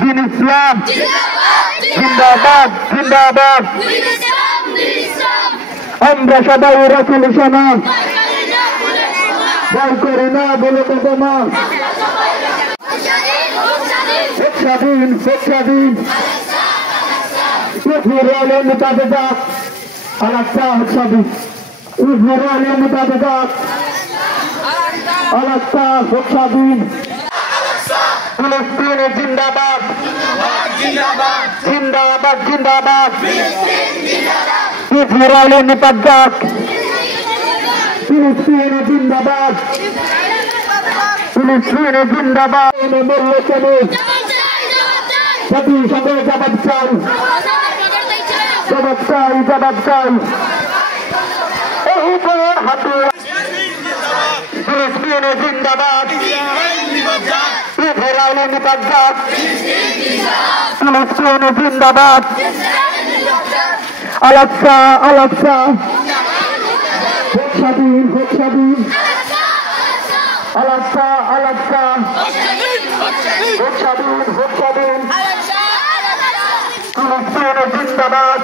দিন ইসলাম জিন্দাবাদ জিন্দাবাদ। আমরা সবাই রাসূল শোনা ভয় করে না বলে তোমা স্বাধীন স্বাধীন ইসরায়েল মুতাবাদাত আলাক্সা স্বাধীন ইসরায়েল মুতাবাদাত আলাক্সা স্বাধীন ফিলিস্তিন জিন্দাবাদ জিন্দাবাদ জিন্দাবাদ ইসরায়েল মুতাবাদাত ফিলিস্তিন জিন্দাবাদ ফিলিস্তিন জিন্দাবাদ। মূল্য চলে জাতিসংঘ জবাব চাই জবাব চাই জবাব চাই। ফিলিস্তিন জিন্দাবাদ ইসরায়েল মুতাবাদাত ফিলিস্তিন জিন্দাবাদ আলাক্সা আলাক্সা স্বাধীন স্বাধীন আলাক্সা আলাক্সা স্বাধীন স্বাধীন ফিলিস্তিন জিন্দাবাদ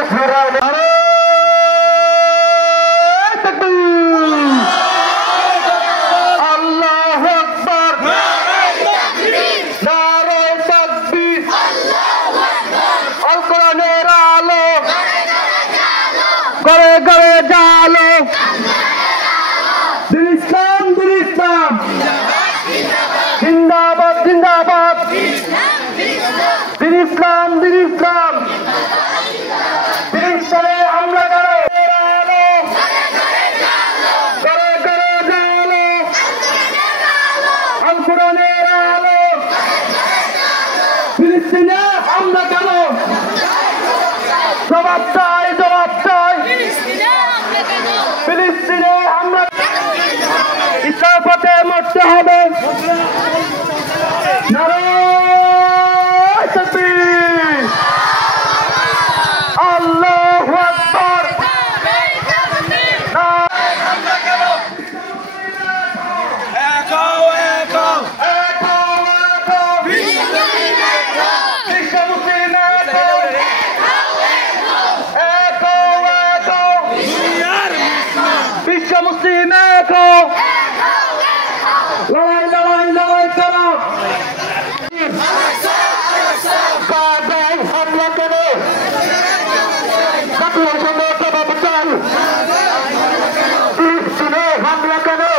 ইসরায়েল। আল্লাহু আকবার নারে তাকবীর আল কোরআনের আলো করে করে জালো দিন ইসলাম জিন্দাবাদ জিন্দাবাদ দিন ইসলাম ফিলিস্তিনে হামলা করে করে করে জালো আল কোরআনের আলো ফিলিস্তিনে হামলা কেন জবাব চাই জবাব চাই ফিলিস্তিনে হামলা ইসলাম পথে মরতে হবে। নারায়ে তাকবীর আল্লাহু আকবার। বিশ্ব মুসলিম লড়াই লড়াই লড়াই করো হামলা করে জবাব চাই ফিলিস্তিনে হামলা করে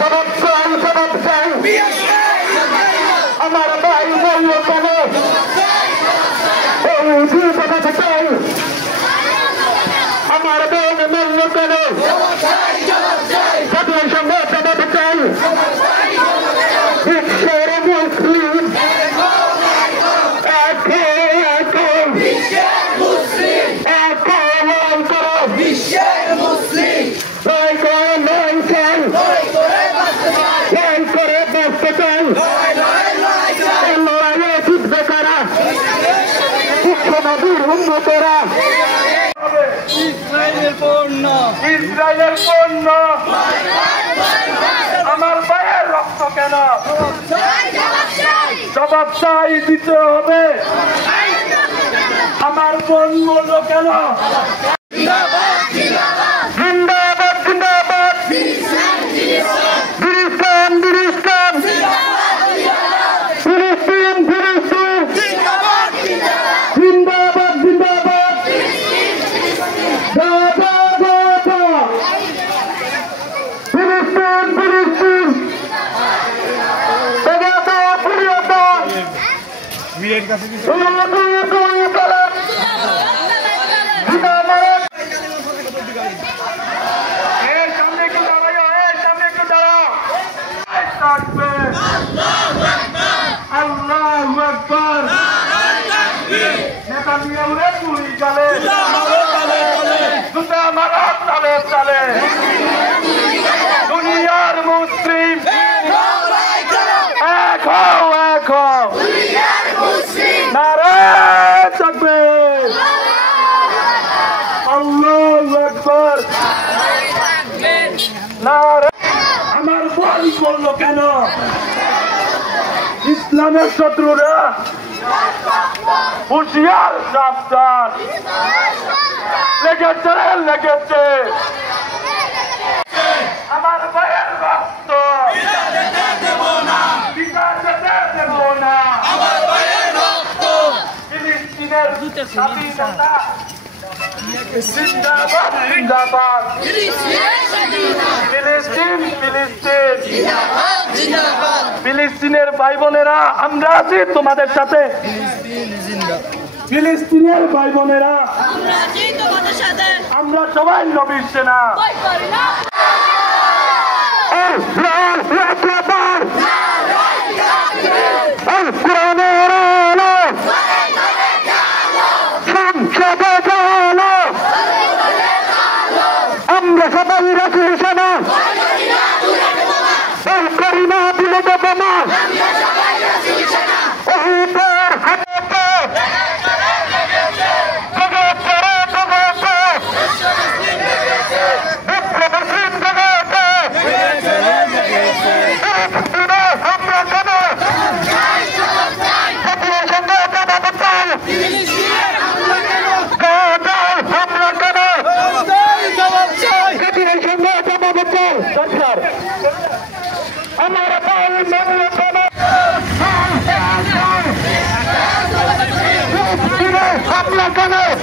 জবাব চাই জবাব চাই। আমার ভাই বলল কেন জবাব চাই আমার বোন বলল কেন জাতীয় সংঘ জবাব চাই। বিশ্বের মুসলিম ইসরায়েলের পণ্য আমার ভাইয়ের রক্ত কেন জবাব চাই দিতে হবে। আমার বোন মূল্য কেন জিন্দাবাদ জিন্দাবাদ ফিলিস্তিন ফিলিস্তিন ফিলিস্তিন জিন্দাবাদ জিন্দাবাদ জিন্দাবাদ ফিলিস্তিন ফিলিস্তিন আল্লাহু আকবার নেতানিয়াহুরে গুলি চলে জুতা মারা চলে চলে দুনিয়ার মুসলিম এক হও নারায়ে তাকবীর আল্লাহু আকবার। করলো কেন? ইসলামের শত্রুরা হুঁশিয়ার, সাবধান, লেগেছে রে লেগেছে আমার ভাইয়ের রক্ত দেব না। ফিলিস্তিনের স্বাধীনতা জিন্দাবাদ জিন্দাবাদ। ফিলিস্তিন ফিলিস্তিন ফিলিস্তিনের ভাই বোনেরা আমরা আছি তোমাদের সাথে। ফিলিস্তিনের ভাই বোনেরা আমরা সবাই নবীর সেনা। আমরা সবাই রাসূল সেনা করি না দিলে দেব না। আমরা